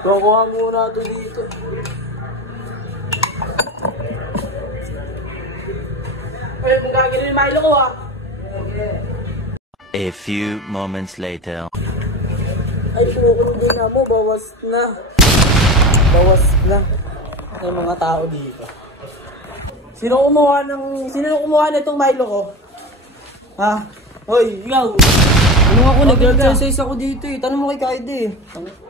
Kukuha muna ito dito. Ay, kung gagawin yung Milo ko ah. A few moments later. Ay, pukul din na mo. Bawas na. Bawas na. May mga tao dito. Sino kumuha nitong Milo ko? Ha? Hoy, ikaw. Ano ako, nag-exercise ako dito eh. Tanong mo kay Kaide eh.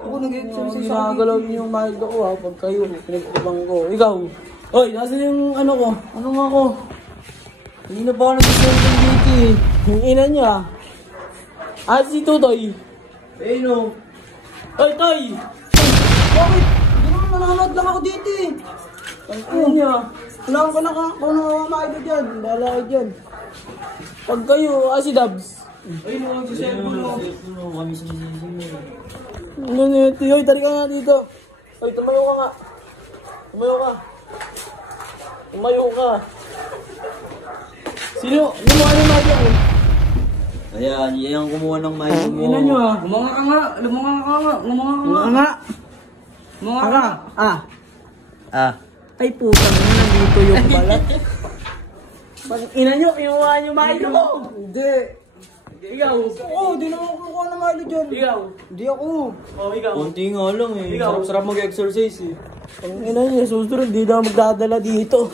Ako nag-exercise ako Ginagalaw dito. niyo yung Milo ko ha. Pag kayo, pinag-ibang ko. Ikaw. Hoy, nasa yung ano ko? Anong ako? Hindi na ba ako nag-exercise dito eh. Yung ina niyo ah. Ah, si Tutoy. Eh no. Hoy, Toy! Bakit? Hindi naman nanonood lang ako dito eh. Ang ina niyo ah. Kailangan ko na makakamakido dyan. Bahala kayo dyan. Pag kayo, si Dubs. Ayun mo, nagsiselfon mo. Kami sa Ano na yun? Hoy, tari ka nga dito. Hoy, tumayo ka nga. Tumayo ka. Tumayo ka. Sino? Lumuha yung Milo ko. Ayan, yan kumuha ng Milo mo. Ina nyo ah. Lumanga ka nga. Lumanga ka nga. Lumanga ka nga. Nga. Lumanga ka. Ah. Ay, putang na nandito yung balat. Pag ina nyo, kinuha nyo Milo ko. Hindi. Ikaw. Oo, di naman ako kumuha ng Milo dyan. Ikaw. Hindi ako. Oh, ikaw. Konti nga lang eh. Ikaw. Sarap-sarap mag-exercise eh. Ang ina nyo, susunod, di na magdadala dito.